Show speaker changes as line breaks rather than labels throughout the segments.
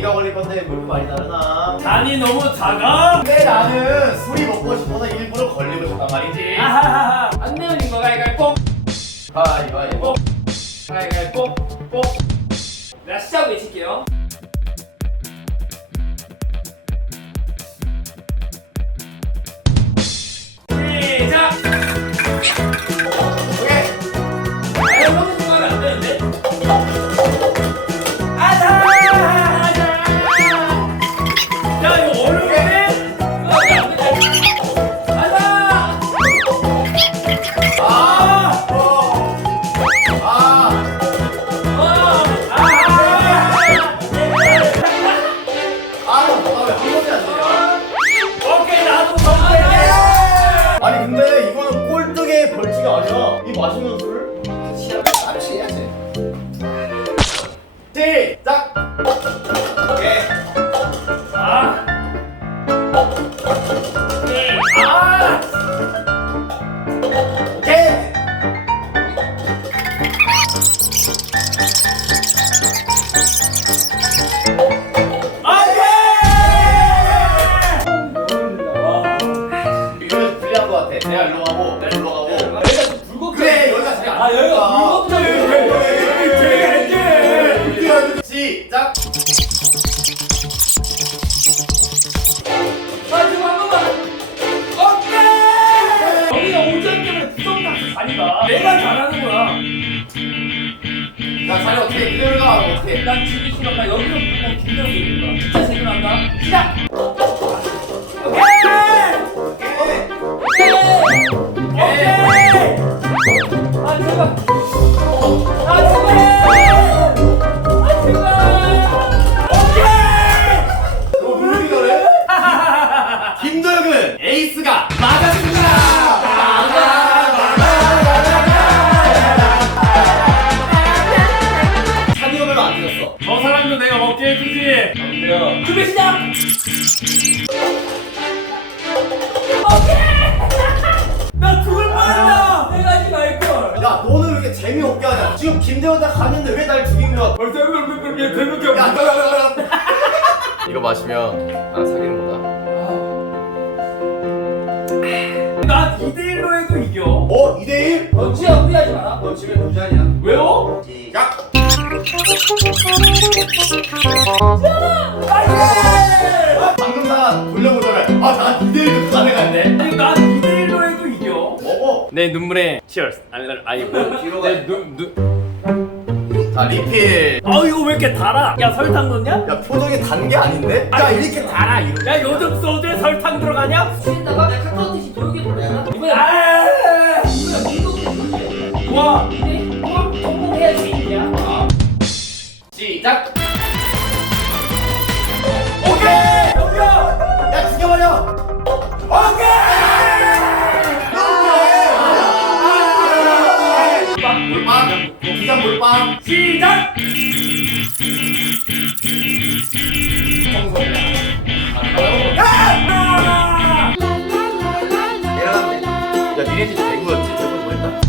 네가 걸릴 건데 왜 이렇게 많이 다르나?
잔이 너무 작아.
근데 나는 술이 먹고 싶어서 일부러 걸리고 싶단 말이지.
아하하하. 안 내면 이거 가위가위뽕.
가위바위보.
가위가위뽕. 뽕. 자 시작 외칠게요. 시 나 죽을 뻔했다. 내가 하지 말 걸.
야, 너는 왜 이렇게 재미없게 하냐? 지금 김대원 다 갔는데 왜 날 죽인 거야?
벌써 얘 대놓게
야, 야, 야, 야. 이거 마시면 나랑 사귀는 거다.
나 2대 1로 해도 이겨.
어? 2대1?
너 지야 후회하지 마라.
너 집에 부자냐?
왜요?
시작. 방금 나 돌려보잖아. 아, 나 2대1도 가능한데?
아니 난 2대 1로 해도 이겨.
먹어.
내 눈물에 치얼스. 아니 아니
뒤로 가.
내눈 눈.
자, 리필.
아 이거 왜 이렇게 달아? 야 설탕 넣냐?
야, 표정이 단 게 아닌데? 야, 이렇게 달아, 이렇게.
야 요즘 소주에 설탕 들어가냐?
내가 카카오톡이
시작.
아!
야, 니네 집 대구였지? 대구 뭐였다?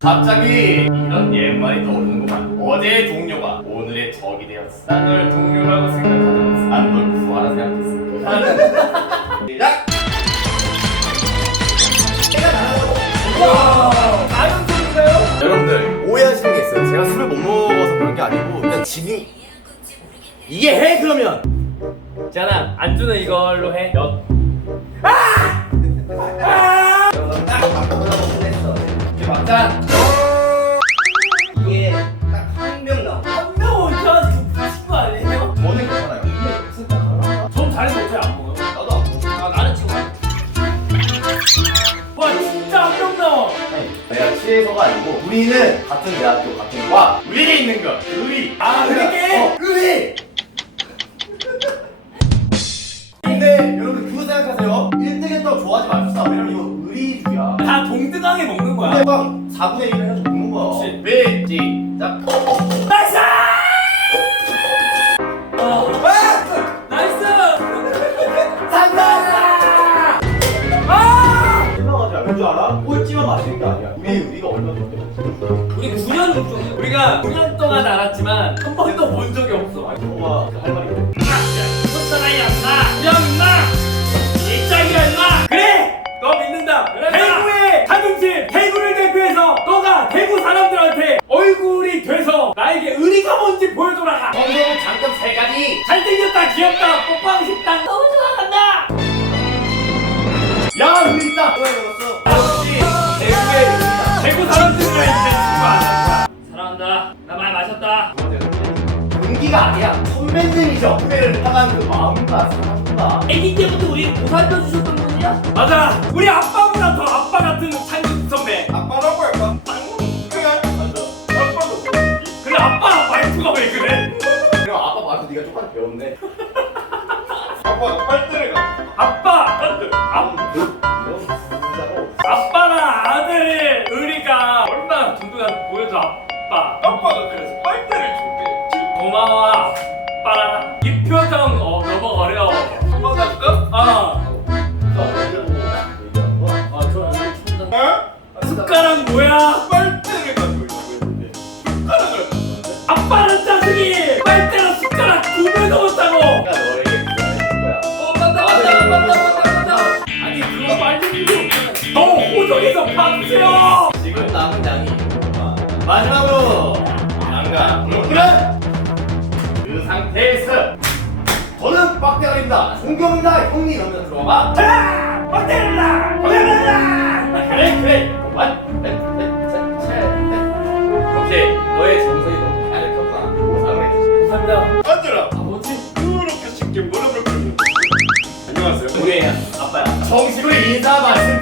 갑자기 이런 옛말이 떠오르는구만. 어제의 동료가 오늘의 적이 되었어.
난 널 동료라고 생각하지 않았어.
난널 구하라 생각했어. 그냥 지금 이해해 그러면.
자나 안주는 이걸로 해. 몇?
취해서가 아니고 우리는 같은 대학교 같은 과 의리에 있는 거. 의리.
아, 의리게?
어, 의리. 근데 여러분 그거 생각하세요. 1등 했다고 좋아하지 맙시다. 왜냐면 이거 의리주의야.
다 동등하게 먹는 거야.
근데 막 4분의 1을 해서 먹는 거야. 왜? 시작.
나이스!
왠줄 알아? 꼴찌만 마시는 게 아니야. 우리 우리가 얼마 전에
우리 9년 우리가 9년 동안 알았지만 한 번도 본 적이 없어.
너가 할 말이 있어.
쳤잖아 이 엄마. 야 임마. 이 짝이야 임마. 그래. 너 믿는다. 대구의 자존심. 대구를 대표해서 너가 대구 사람들한테 얼굴이 돼서 나에게 의리가 뭔지 보여줘라.
성공 장점 세 가지.
잘생겼다 귀엽다 뽀뽀하고 싶다 너무 좋아한다.
야 의리 있다. 또 해봤어. 역시 대구의 의리다.
대구 사람들이랑 이제 친구 안 한다. 사랑한다. 나 많이 마셨다.
동기가 아니야. 선배님이죠. 후배를 향한 그 마음과 사랑과.
아기 때부터 우리 보살펴 주셨던 분이야?
맞아. 우리 아빠보다 더 아빠 아들의 의리가 얼마나 든든한지 보여줘 아빠.
아빠가 그래서 빨대를 줄게.
고마워 아빠라. 이 표정 어 너무 어려워.
한번?
아. 저 여기 처음
어?
숟가락 뭐야?
빨대
주세요.
지금 남은 양이 마지막으로 양가. 그래 그 상태에서 저는 빡대가리입니다. 존경합니다 형님 하면
어때라? 어때라?
아, 그래 그래. 원 오케이 너의 정성이 너무 가득했다 사랑해
감사합니다.
아들아
아 뭐지?
그렇게 쉽게 무릎을 꿇는 안녕하세요. 우리 아빠야. 정식으로 인사 말씀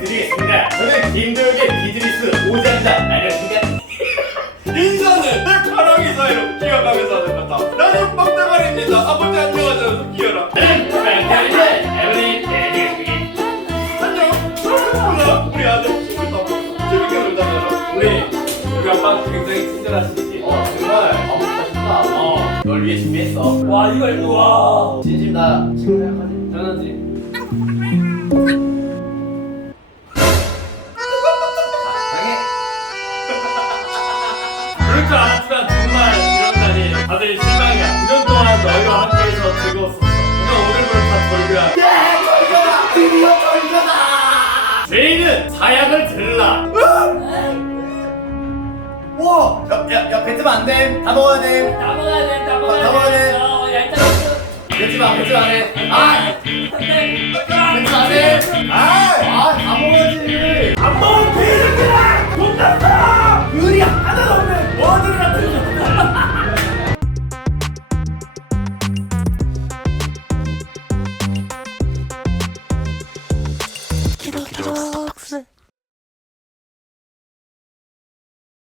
오자입니다 안녕하십니까 인사는 내 가랑이 사이로 기어가면서 하는 거다. 나는 빡대가리입니다. 아버지 안녕하세요. 기어라. 어 싶다 어널 위해 준비했어.
와.
진심 나 친구 생각하지?
당연하지. 그럴 줄 알았지만 정말 이런 날이 다들 실망이야. 2년 동안 너희와 함께해서 즐거웠었어. 그냥 오늘부로 다 절교야.
절겨다 드디어 절겨다
죄인은 사약을 들라.
와! 야, 야, 야, 뱉으면 안 돼. 다 먹어야 돼.
다 먹어야 돼다
다
먹어야
먹어야 돼.
돼 어, 얇다
뱉지 마, 뱉지 마. 아! 뱉지 마, 돼. 아! 아, 다 먹어야지.
안 먹은 죄인들아! 돈 났어!